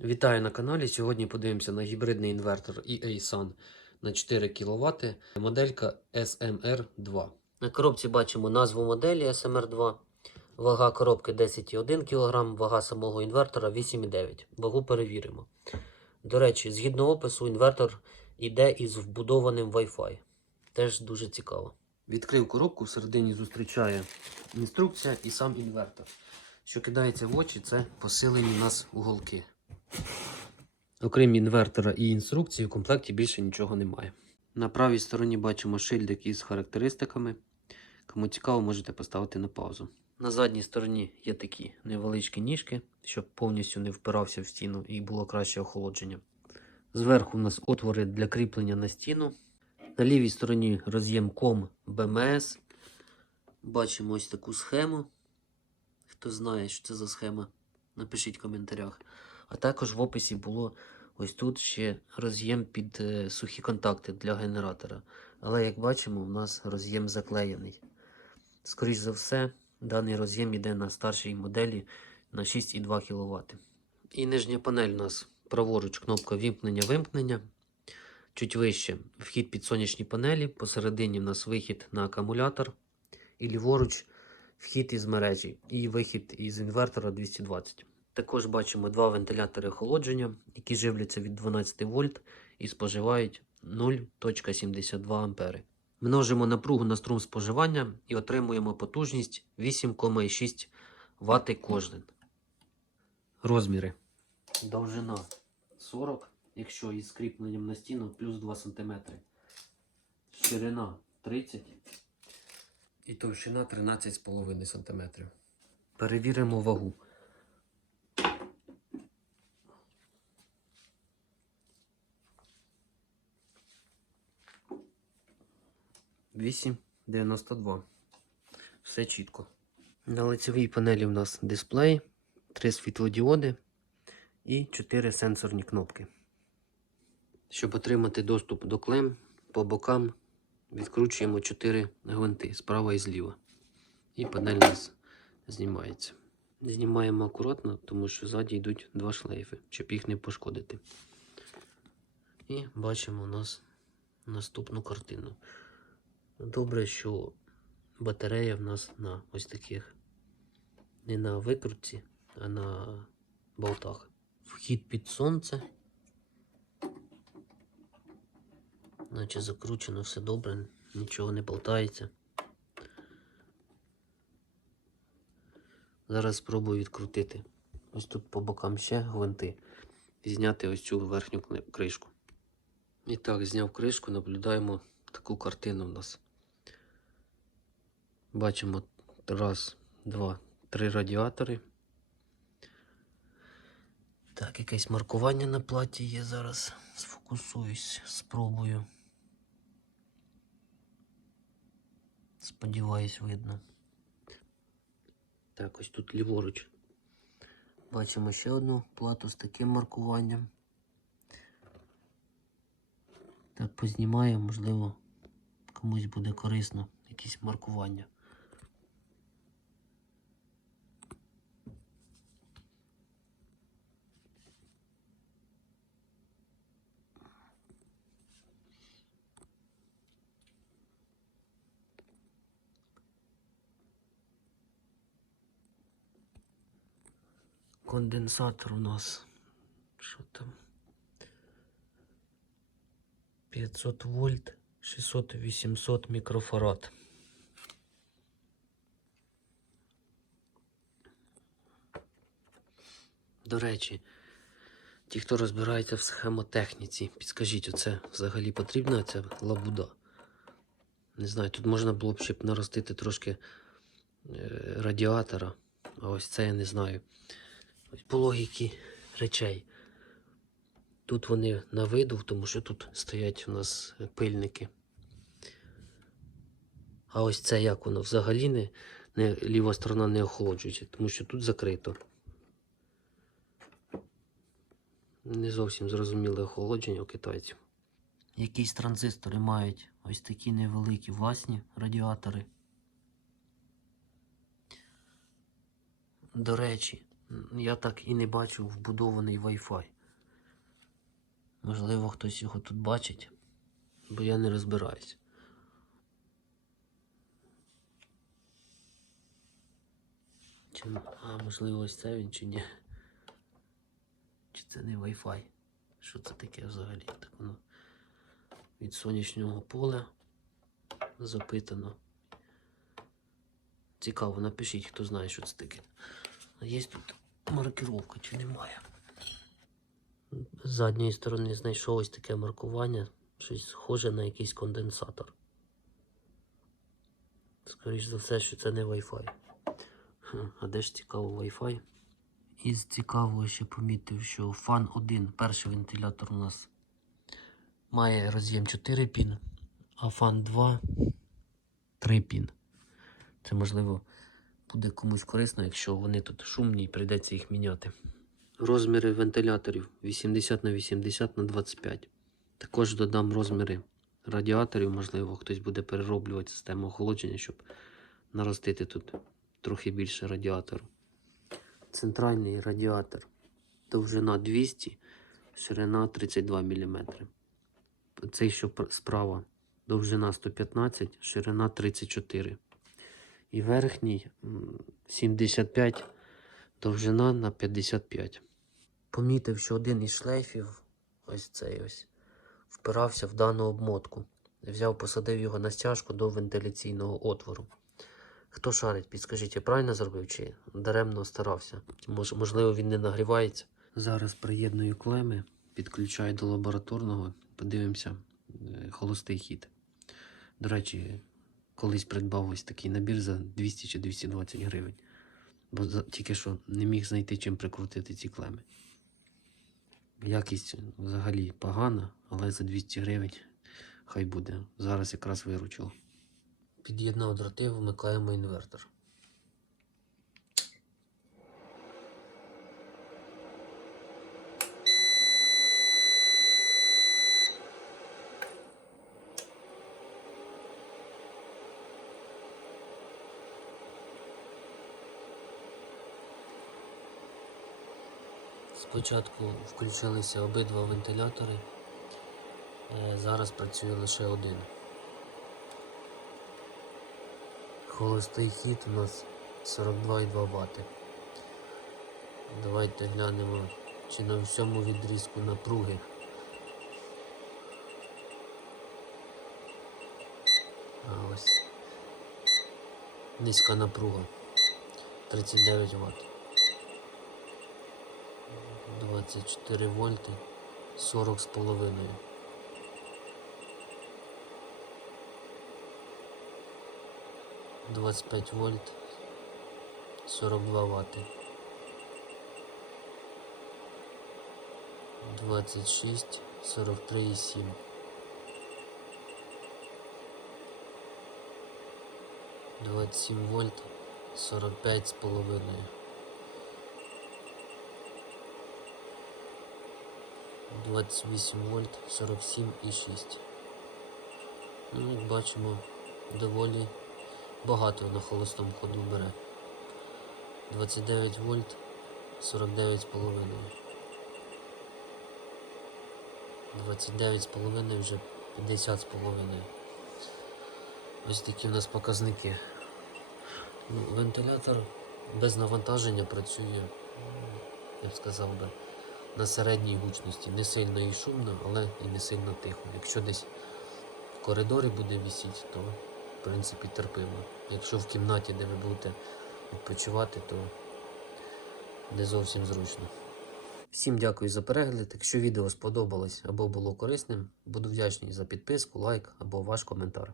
Вітаю на каналі. Сьогодні подивимося на гібридний інвертор EA на 4 кВт, моделька SMR2. На коробці бачимо назву моделі SMR2. Вага коробки 10,1 кг, вага самого інвертора 8,9 Вагу перевіримо. До речі, згідно опису, інвертор йде із вбудованим Wi-Fi. Теж дуже цікаво. Відкрив коробку, всередині зустрічає інструкція і сам інвертор. Що кидається в очі, це посилені у нас уголки. Окрім інвертора і інструкції, в комплекті більше нічого немає. На правій стороні бачимо шильдик із характеристиками. Кому цікаво, можете поставити на паузу. На задній стороні є такі невеличкі ніжки, щоб повністю не впирався в стіну і було краще охолодження. Зверху у нас отвори для кріплення на стіну. На лівій стороні роз'єм COM BMS. Бачимо ось таку схему. Хто знає, що це за схема, напишіть в коментарях. А також в описі було ось тут ще роз'єм під е, сухі контакти для генератора. Але як бачимо, у нас роз'єм заклеєний. Скоріше за все, даний роз'єм йде на старшій моделі на 6,2 кВт. І нижня панель у нас праворуч кнопка вімкнення-вимкнення. Чуть вище вхід під сонячні панелі, посередині в нас вихід на акумулятор. І ліворуч вхід із мережі і вихід із інвертора 220. Також бачимо два вентилятори охолодження, які живляться від 12 вольт і споживають 0.72 А. Множимо напругу на струм споживання і отримуємо потужність 8,6 Вт кожен. Розміри. Довжина 40, якщо із кріпленням на стіну плюс 2 см. Ширина 30 і товщина 13,5 см. Перевіримо вагу. Вісім дев'яносто два. Все чітко. На лицевій панелі у нас дисплей, три світлодіоди і чотири сенсорні кнопки. Щоб отримати доступ до клем, по бокам відкручуємо 4 гвинти справа і зліва. І панель у нас знімається. Знімаємо акуратно, тому що ззаді йдуть два шлейфи, щоб їх не пошкодити. І бачимо у нас наступну картину. Добре, що батарея в нас на ось таких не на викрутці, а на болтах. Вхід під сонце. Наче закручено все добре, нічого не болтається. Зараз спробую відкрутити. Ось тут по бокам ще гвинти. І зняти ось цю верхню кришку. І так, зняв кришку, наблюдаємо таку картину в нас. Бачимо раз, два, три радіатори. Так, якесь маркування на платі є зараз. Сфокусуюсь, спробую. Сподіваюсь, видно. Так, ось тут ліворуч. Бачимо ще одну плату з таким маркуванням. Так, познімаю, можливо, комусь буде корисно якісь маркування. Конденсатор у нас. Що там? 500 вольт, 600-800 мікрофарад. До речі, ті, хто розбирається в схемотехніці, підскажіть, оце взагалі потрібна ця лабуда? Не знаю, тут можна було б ще б наростити трошки е, радіатора, а ось це я не знаю. Ось по логіки речей. Тут вони на виду, тому що тут стоять у нас пильники. А ось це як воно взагалі не, не ліва сторона не охолоджується, тому що тут закрито. Не зовсім зрозуміле охолодження у китайців. Якісь транзистори мають ось такі невеликі власні радіатори. До речі, Я так і не бачу вбудований Wi-Fi. Можливо, хтось його тут бачить, бо я не розбираюсь. Чи, а, можливо, ось це він чи ні. Чи це не Wi-Fi? Що це таке взагалі? Так воно від сонячного поля запитано. Цікаво, напишіть, хто знає, що це таке. Є тут маркировка чи немає? З задньої сторони знайшов ось таке маркування. Щось схоже на якийсь конденсатор. Скоріше за все, що це не Wi-Fi. А де ж цікаво Wi-Fi? Із цікавого ще помітив, що фан 1, перший вентилятор у нас має роз'єм 4 пін, а фан 2 3 пін. Це можливо буде комусь корисно, якщо вони тут шумні і прийдеться їх міняти. Розміри вентиляторів 80 на 80 на 25. Також додам розміри радіаторів, можливо, хтось буде перероблювати систему охолодження, щоб наростити тут трохи більше радіатору. Центральний радіатор. Довжина 200, ширина 32 мм. Цей, що справа, довжина 115, ширина 34. І верхній 75, довжина на 55. Помітив, що один із шлейфів, ось цей ось, впирався в дану обмотку. Взяв, посадив його на стяжку до вентиляційного отвору. Хто шарить, підскажіть, я правильно зробив чи даремно старався? Мож, можливо, він не нагрівається. Зараз приєдную клеми, підключаю до лабораторного, подивимося е, холостий хід. До речі, колись придбав ось такий набір за 200 чи 220 гривень. Бо тільки що не міг знайти чим прикрутити ці клеми. Якість взагалі погана, але за 200 гривень хай буде. Зараз якраз виручило. Під'єднав дроти, вмикаємо інвертор. Спочатку включилися обидва вентилятори. Е, Зараз працює лише один. Холостий хід у нас 42,2 Вт. Давайте глянемо, чи на всьому відрізку напруги. А ось низька напруга 39 Вт. 24 вольти 40 з половиною. Двадцять п'ять вольт, сорок два вати. Двадцять шість, сорок три і сім. Двадцять сім вольт, сорок п'ять з половиною. 28 вольт 47,6. Ну, як бачимо, доволі багато на холостому ходу бере. 29 вольт 49,5. 29,5 вже 50,5. Ось такі у нас показники. Ну, вентилятор без навантаження працює, я б сказав би, на середній гучності. Не сильно і шумно, але і не сильно тихо. Якщо десь в коридорі буде вісіти, то в принципі терпимо. Якщо в кімнаті, де ви будете відпочивати, то не зовсім зручно. Всім дякую за перегляд. Якщо відео сподобалось або було корисним, буду вдячний за підписку, лайк або ваш коментар.